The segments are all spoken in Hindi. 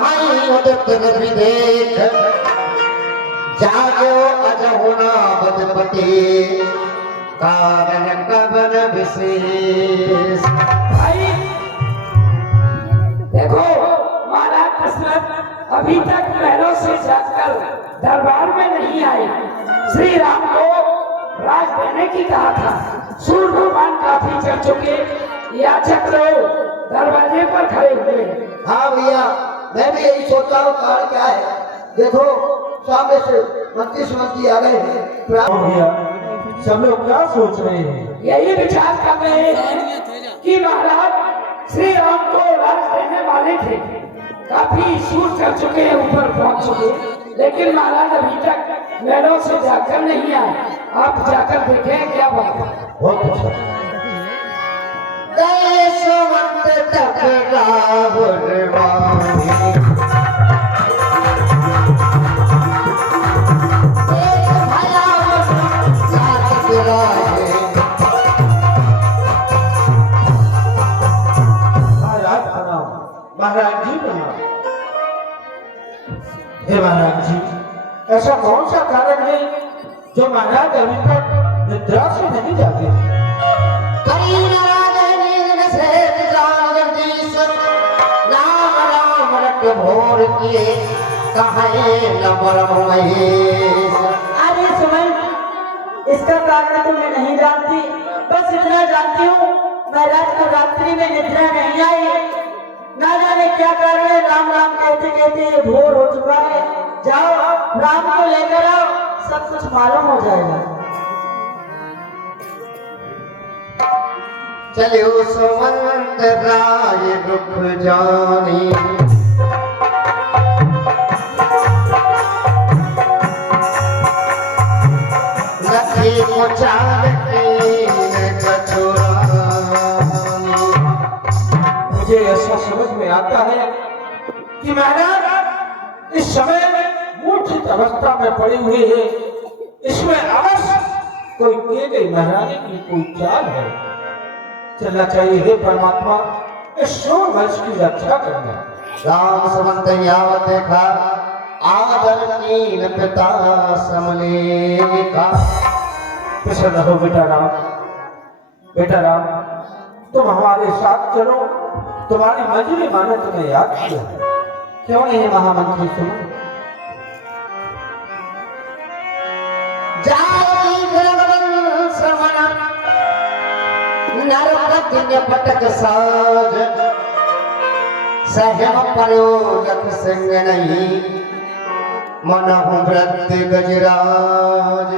कहाई उदित विदेख जागो अजहुना बदपति कारण कवन विशेष। भाई देखो महाराज दशरथ अभी तक महलों से जाकर दरबार में नहीं आए। श्री राम को राज देने की कहा था। सूर्य भगवान काफी चढ़ चुके, याचक लोग दरवाजे पर खड़े हुए। हाँ भैया, मैं भी यही सोच रहा हूँ कारण क्या है। देखो सामने से मंत्री आ गए हैं। भैया सब लोग क्या सोच रहे हैं? यही विचार कर रहे हैं कि महाराज श्री राम को राज देने वाले थे। काफी सूर चढ़ चुके हैं, ऊपर पहुंच चुके, लेकिन महाराज अभी तक महलों से जाकर नहीं आए। आप जाकर देखें क्या बात है। बहुत अच्छा। देशवंत तक रावण वाणी महाराज जी प्रणाम। हे महाराज जी, ऐसा कौन सा कारण है जो महाराज अभी तक निद्रा से नहीं जागे? भोर किए कहे न महेश। अरे सुमन, इसका कारण तो मैं नहीं जानती, बस इतना जानती हूँ महाराज को रात्रि में निद्रा नहीं आई। ना जाने क्या कारण है, राम राम कहते कहते भोर हो चुका है। जाओ राम को लेकर आओ, सब कुछ मालूम हो जाएगा। चलो सुमंत राय रुख जानी लखी मुचाल मुझे ऐसा समझ में आता है कि महाराज इस समय मूर्छित अवस्था में पड़े हुए हैं। इसमें अवश्य कोई किए गई महारानी की कोई चाल है। चलना चाहिए हे परमात्मा, इस शोर वंश की रक्षा करना। राम सुमंत यावत देखा आदर कीन पिता समलेखा। प्रसन्न हो बेटा राम। बेटा राम, तुम हमारे साथ चलो, तुम्हारी मंजूरी मानो तुम्हें याद किया। क्यों नहीं महामंत्री सुनो? पटक साज सहम प्रयोजक सिंह नहीं मनहु व्रत गजराज।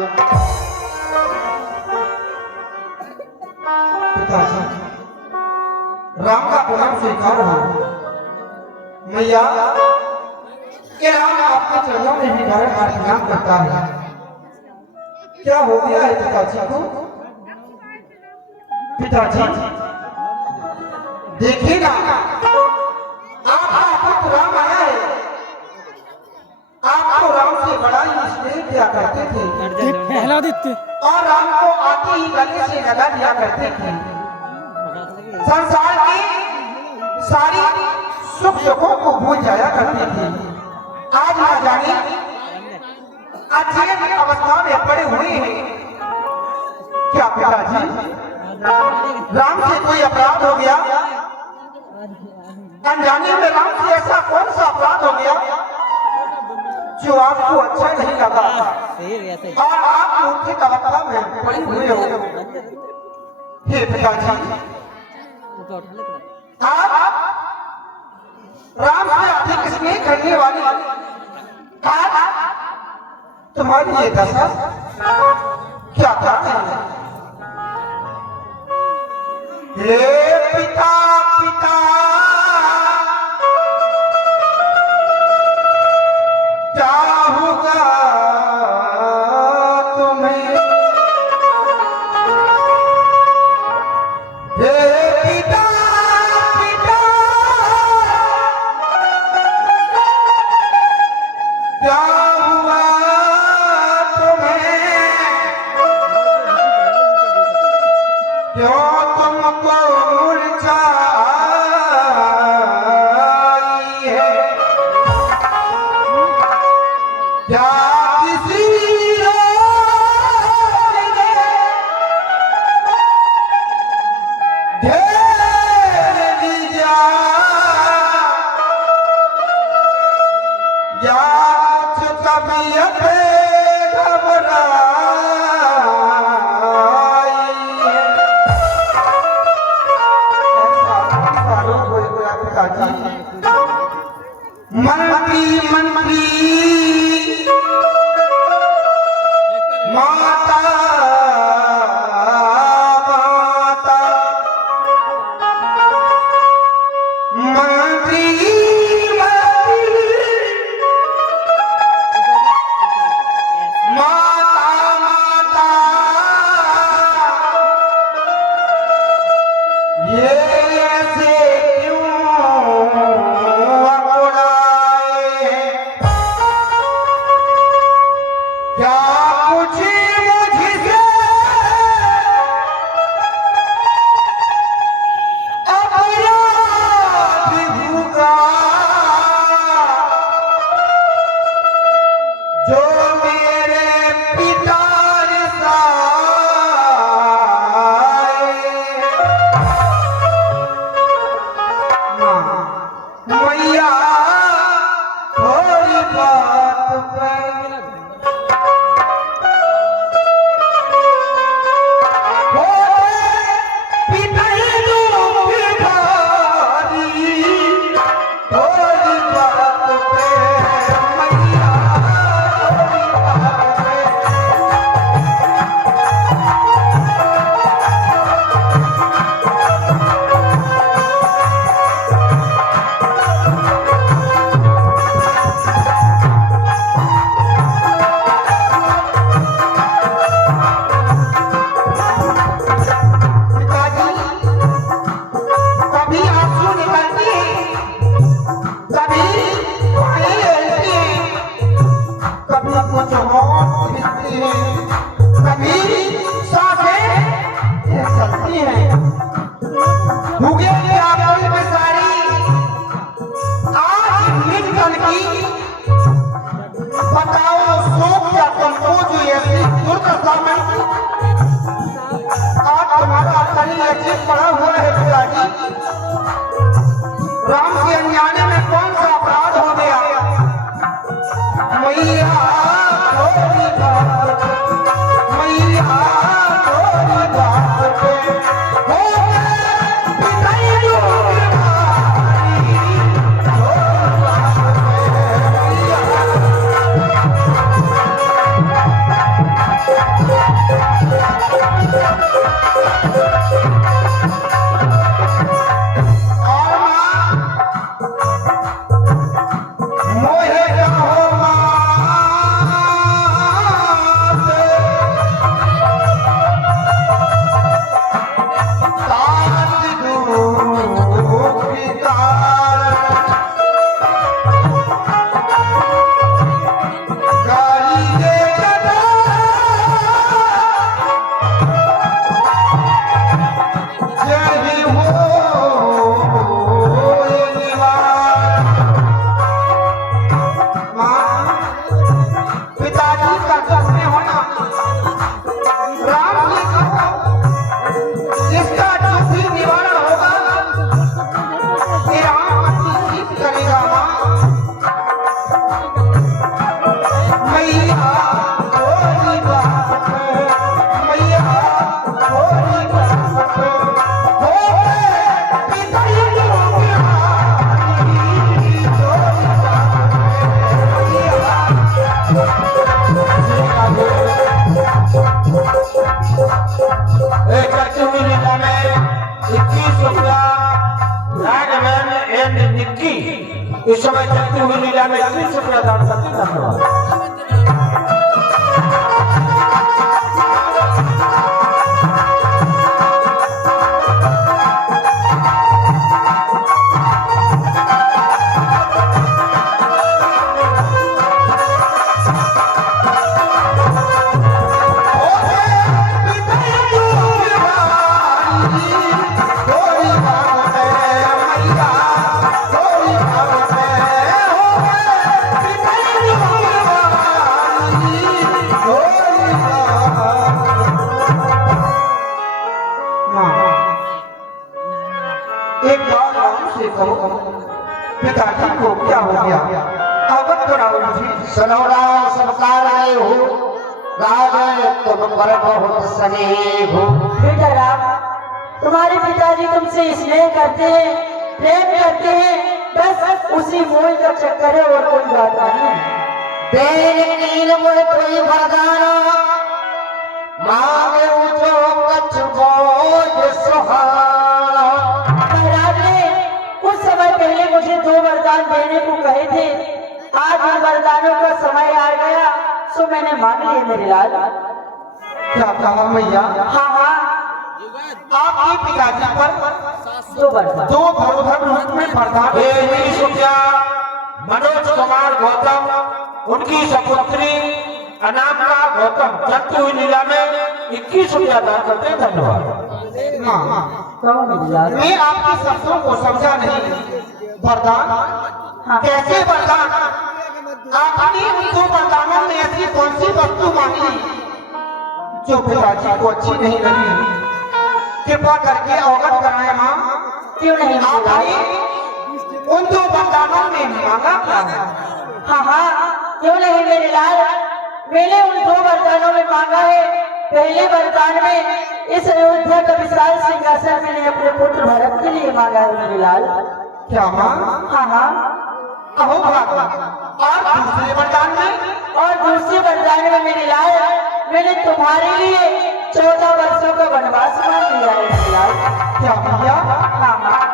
पिताजी, राम का प्रणाम स्वीकार हो। मैया, क्या राम आपके चरणों में ही प्रणाम करता है? क्या हो गया है पिताजी को? पिताजी देखिए ना, आपका पुत्र राम आया है। आपको राम से बड़ा ही स्नेह किया करते थे और राम को आते ही गले से लगा दिया करते थे। संसार की सारी सुख सुखों को भूल जाया करते थे। आज ना जाने अचेत अवस्था में पड़े हुए हैं। क्या पिताजी राम से कोई अपराध हो गया? अनजाने में राम से ऐसा कौन सा अपराध हो गया जो आपको अच्छा नहीं लगा और आप मूर्छित अवस्था में पड़े हुए हो? हे पिताजी, आप राम से अधिक स्नेह करने वाली आज तुम्हारी ये दशा क्या कारण है? हे पिता पिता, क्या होगा तुम्हें? हे पिता पिता, क्या हुआ तुम्हें? क्यों तुमको मूर्छा माता माता मंत्री माता माता ये ऐसे क्यों अकुलाए क्या कुछ मुझसे अपराध हुआ जो मेरे पिता मैया थोड़ी बात पर बताओ शोक क्या तुमको जो ऐसी दुर्दशा में आज तुम्हारा शरीर अजीब पड़ा हुआ है पिताजी। राम के अनजाने में कौन सा अपराध हो गया? मैया थोड़ी बात मैया थोड़ी बात हो इस समय चलती हुई लीला में 30 रुपया दान करते धन्यवाद। पिताजी को क्या हो गया? अवगत कराओ जी। सनौरा सबकार आए हो राज तुम पर बहुत स्नेह हो। बेटा राम, तुम्हारे पिताजी तुमसे स्नेह करते हैं, प्रेम करते हैं, बस उसी मोह का चक्कर है और कोई बात नहीं है। तेरे नील में कोई वरदाना मांगे ऊंचो कच्छ बोझ सुहाना। महाराज ने कुछ समय पहले मुझे 2 वरदान देने को कहे थे। आज उन वरदानों का समय आ गया, सो मैंने मांग लिए मेरे लाल। क्या कहा मैया? हाँ हाँ, आपके पिताजी पर 2 वरदान। 2 धरोधर रूप में वरदान। मनोज कुमार गौतम, उनकी सपुत्री अनामिका गौतम चलती हुई लीला में 21 रुपया दान करते हैं। धन्यवाद। माँ, कहो मेरे लाल। मैं आपके शब्दों को समझा नहीं। वरदान? हाँ। कैसे वरदान? आपने उन 2 वरदानों में ऐसी कौन सी वस्तु मांगी जो पिताजी को अच्छी नहीं लगी? कृपा करके अवगत कराएं माँ। क्यों नहीं मांगा? आपने उन 2 वरदानों में मांगा क्या है? हाँ हाँ, क्यों नहीं मेरे लाल। मैंने उन 2 वरदानों में मांगा है। पहले वरदान में इस अयोध्या का विशाल सिंहासन मैंने अपने पुत्र भरत के लिए मांगा है मेरे लाल। क्या माँ? हाँ हाँ, अहो भागा। और दूसरे वरदान में? और दूसरे वरदान में मेरे लाल मैंने तुम्हारे लिए 14 वर्षों का वनवास मांग लिया है मेरे लाल। क्या भैया? हाँ हाँ,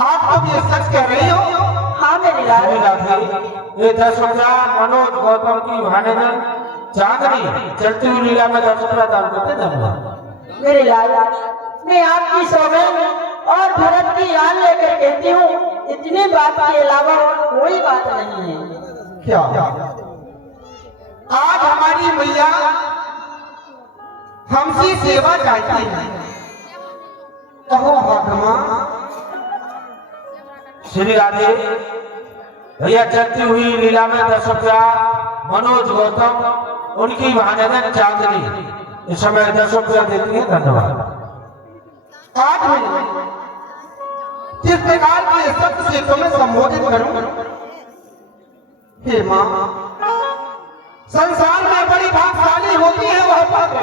आप तो ये सच कह रही हो? हाँ मेरे लाल। ये 10 रुपया मनोज गौतम की भानेधन चांदनी चलती हुई लीला में 10 रुपया दान करते हैं। धन्यवाद। मेरे लाल, मैं आपकी सौगंध और भरत की याद लेकर कहती हूँ, इतनी बात के अलावा और कोई बात नहीं है। क्या? आज हमारी मैया हमसे सेवा चाहती है। कहो भागमा। श्री राधे भैया चलती हुई लीला में 10 रुपया मनोज गौतम, उनकी भानेधन चांदनी इस समय 10 रुपया देती है। धन्यवाद। आज मैं किस प्रकार के शब्द से तुम्हें संबोधित करूं? हे माँ, संसार में बड़ी भाग्यशाली होती है वह पात्र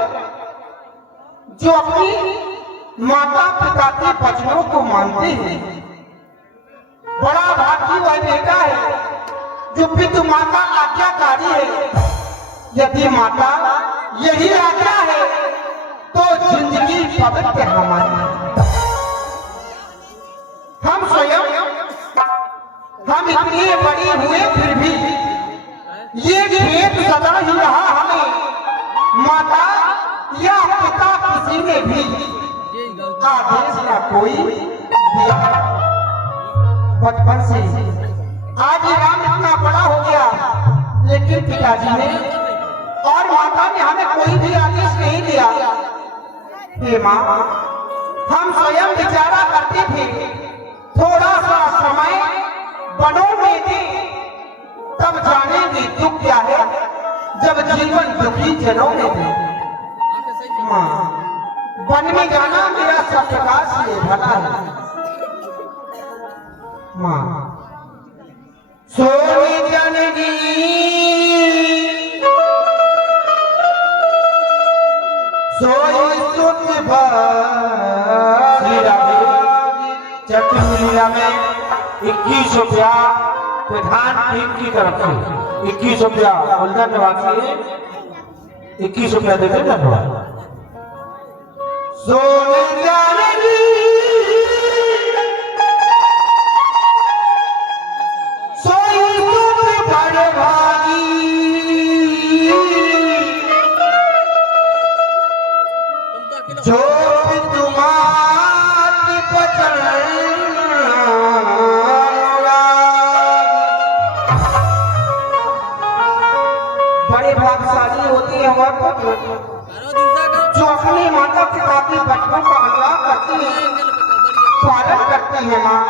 जो अपनी माता पिता के वचनों को मानते हैं। बड़ा भाग्य वह बेटा है जो पितु माता आज्ञाकारी है। यदि माता यही आज्ञा है तो जिंदगी पवित्र हमारी। हम स्वयं हम इतने बड़े हुए फिर भी ये खेत सदा ही रहा हमें। माता या पिता किसी ने भी आदेश या कोई दिया। बचपन से आज ये राम इतना बड़ा हो गया, लेकिन पिताजी ने और माता ने हमें कोई भी आदेश नहीं दिया। हे माँ, हम स्वयं विचारा करते थे थोड़ा सा समय बनों में दे, तब जानेंगे दुख क्या है जब जीवन दुखी जनों में दे। माँ, वन में जाना मेरा सब प्रकार से भला है। माँ, सोनी जननी सोई सुख श्री राधे चलती हुई लीला में 21 रुपया प्रधान टीम की तरफ से 21 रुपया कुलधन निवासी 21 रुपया देते। धन्यवाद। सोनी जननी सोई सुख बड़ भागी जो तुम्हारी बचन बड़े भाग्यशाली होती है हमारे पुत्र जो अपनी माता पिता की बचपन का अनुराग करती है, पालन करती है। माँ,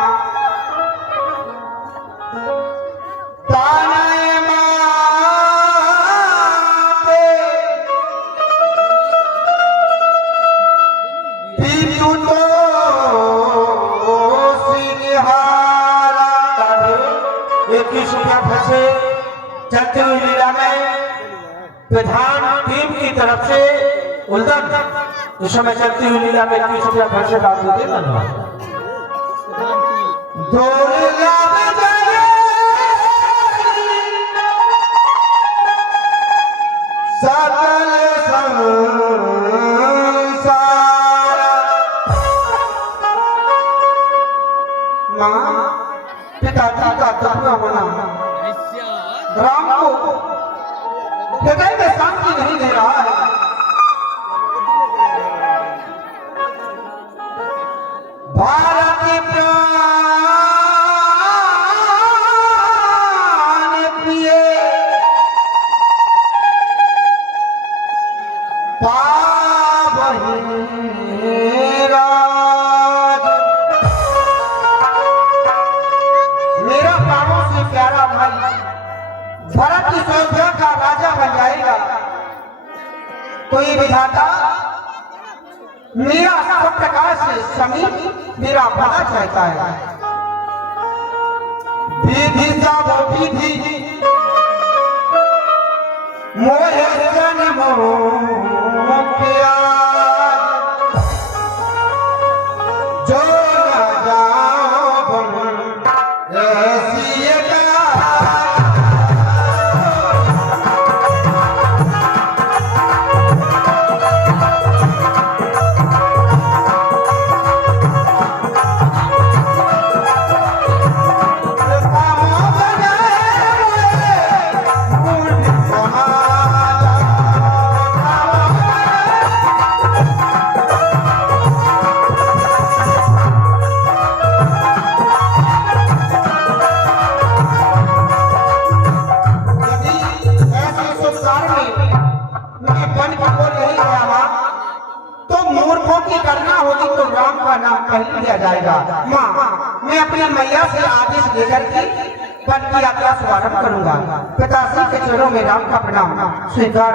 तानाए माते पीतु तो सिंहारा। 21 रुपया फिर से चलती हुई लीला में प्रधान टीम की तरफ से उल्दन इस समय चलती हुई लीला में 21 रुपया फिर से डाल देते। धन्यवाद। दौड़ का दुखना होना राम को हृदय में शांति नहीं दे रहा है। भारत प्राण प्रिय पावनी राज, मेरा प्राणों से प्यारा भाई भरत इस अयोध्या का राजा बन जाएगा तो ये विधाता मेरा सब प्रकार से समीप मेरा भला चाहता है। विधि सब विधि मोहे जन्म प्यार, जो न जाओ ऐसी करना होगी तो राम का नाम पहले लिया जाएगा। माँ, मैं अपनी मैया से आदेश लेकर के वन की यात्रा शुभारंभ करूंगा। पिताश्री के चरणों में राम का प्रणाम स्वीकार।